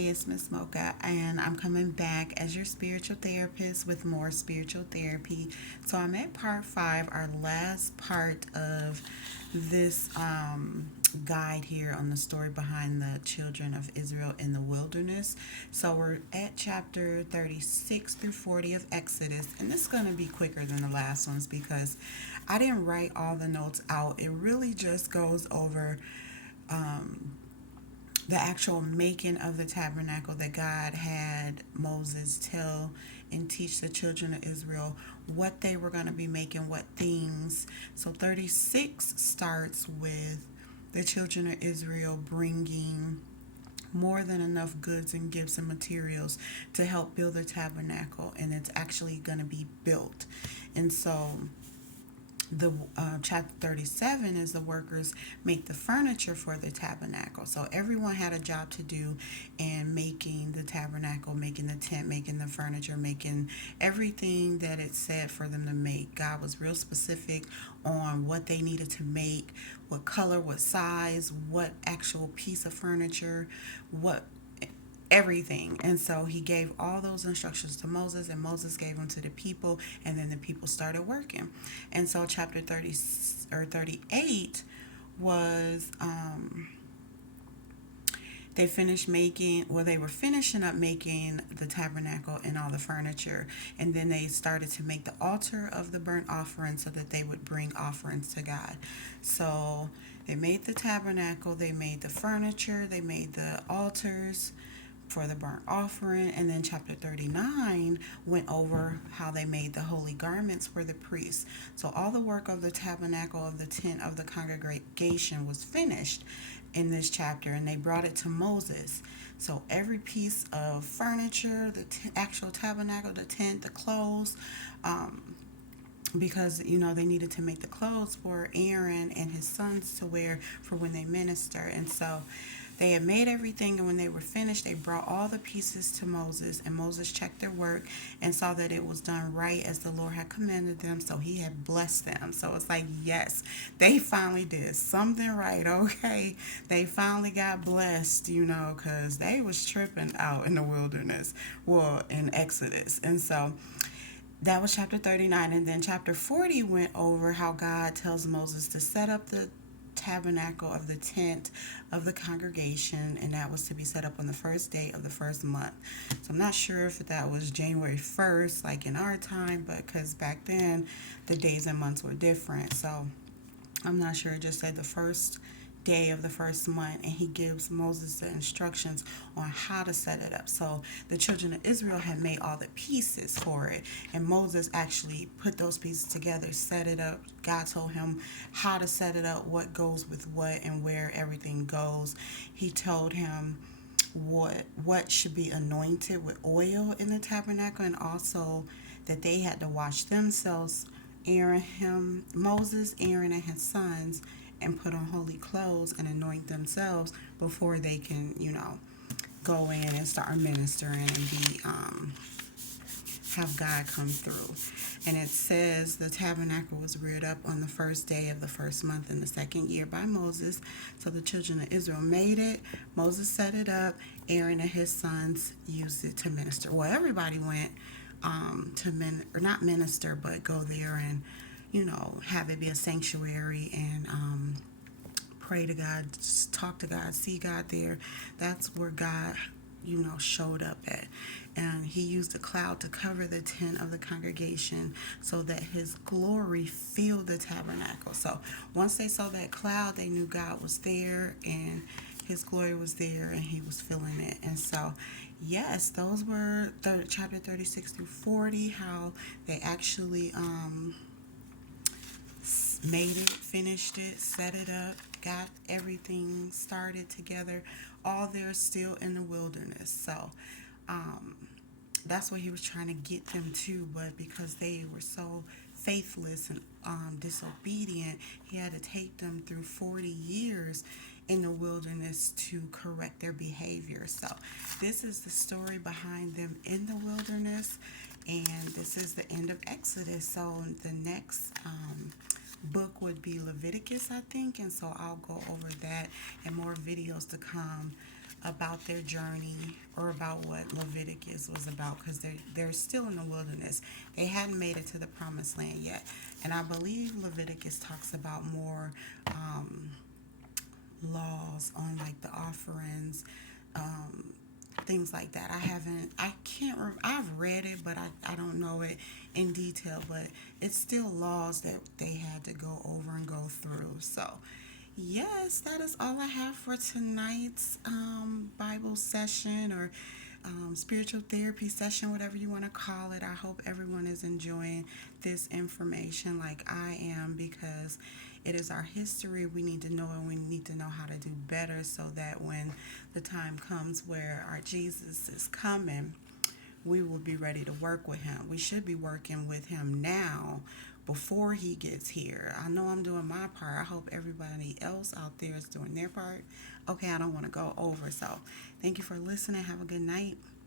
Hey, it's Miss Mocha, and I'm coming back as your spiritual therapist with more spiritual therapy. So I'm at part five, our last part of this guide here on the story behind the children of Israel in the wilderness. So we're at chapter 36 through 40 of Exodus, and this is going to be quicker than the last ones because I didn't write all the notes out. It really just goes over the actual making of the tabernacle that God had Moses tell and teach the children of Israel what they were going to be making, what things. So 36 starts with the children of Israel bringing more than enough goods and gifts and materials to help build the tabernacle, and it's actually going to be built. And so the chapter 37 is the workers make the furniture for the tabernacle. So everyone had a job to do in making the tabernacle, making the tent, making the furniture, making everything that it said for them to make. God was real specific on what they needed to make, what color, what size, what actual piece of furniture, what everything. And so he gave all those instructions to Moses, and Moses gave them to the people, and then the people started working. And so chapter 30 or 38 was they finished making, well, they were finishing up making the tabernacle and all the furniture, and then they started to make the altar of the burnt offering so that they would bring offerings to God. So they made the tabernacle, they made the furniture, they made the altars for the burnt offering. And then chapter 39 went over how they made the holy garments for the priests. So all the work of the tabernacle, of the tent of the congregation was finished in this chapter, and they brought it to Moses. So every piece of furniture, the actual tabernacle, the tent, the clothes, because they needed to make the clothes for Aaron and his sons to wear for when they minister. And so they had made everything, and when they were finished, they brought all the pieces to Moses, and Moses checked their work and saw that it was done right as the Lord had commanded them. So he had blessed them. So it's like, yes, they finally did something right. Okay, they finally got blessed, because they was tripping out in the wilderness, well, in Exodus. And so that was chapter 39. And then chapter 40 went over how God tells Moses to set up the tabernacle of the tent of the congregation, and that was to be set up on the first day of the first month. So I'm not sure if that was January 1st, like in our time, but because back then the days and months were different. So I'm not sure. It just said the first day of the first month, and he gives Moses the instructions on how to set it up. So the children of Israel had made all the pieces for it, and Moses actually put those pieces together, set it up. God told him how to set it up, what goes with what, and where everything goes. He told him what should be anointed with oil in the tabernacle, and also that they had to wash themselves, Moses, Aaron, and his sons, and put on holy clothes and anoint themselves before they can, go in and start ministering and be have God come through. And it says the tabernacle was reared up on the first day of the first month in the second year by Moses. So the children of Israel made it. Moses set it up. Aaron and his sons used it to minister. Well, everybody went or not minister, but go there and, have it be a sanctuary and pray to God, talk to God, see God there. That's where God, showed up at. And he used a cloud to cover the tent of the congregation so that his glory filled the tabernacle. So once they saw that cloud, they knew God was there and his glory was there and he was filling it. And so, yes, those were chapter 36 through 40, how they actually made it, finished it, set it up, got everything started together. All there still in the wilderness. So that's what he was trying to get them to. But because they were so faithless and disobedient, he had to take them through 40 years in the wilderness to correct their behavior. So this is the story behind them in the wilderness. And this is the end of Exodus. So the next book would be Leviticus, I think, and so I'll go over that and more videos to come about their journey or about what Leviticus was about, because they're still in the wilderness. They hadn't made it to the promised land yet. And I believe Leviticus talks about more laws on like the offerings, um, things like that. I can't, I've read it, but I don't know it in detail, but it's still laws that they had to go over and go through. So, yes, that is all I have for tonight's Bible session or spiritual therapy session, whatever you want to call it. I hope everyone is enjoying this information like I am, because it is our history. We need to know, and we need to know how to do better so that when the time comes where our Jesus is coming, we will be ready to work with him. We should be working with him now before he gets here. I know I'm doing my part. I hope everybody else out there is doing their part. Okay, I don't want to go over. So thank you for listening. Have a good night.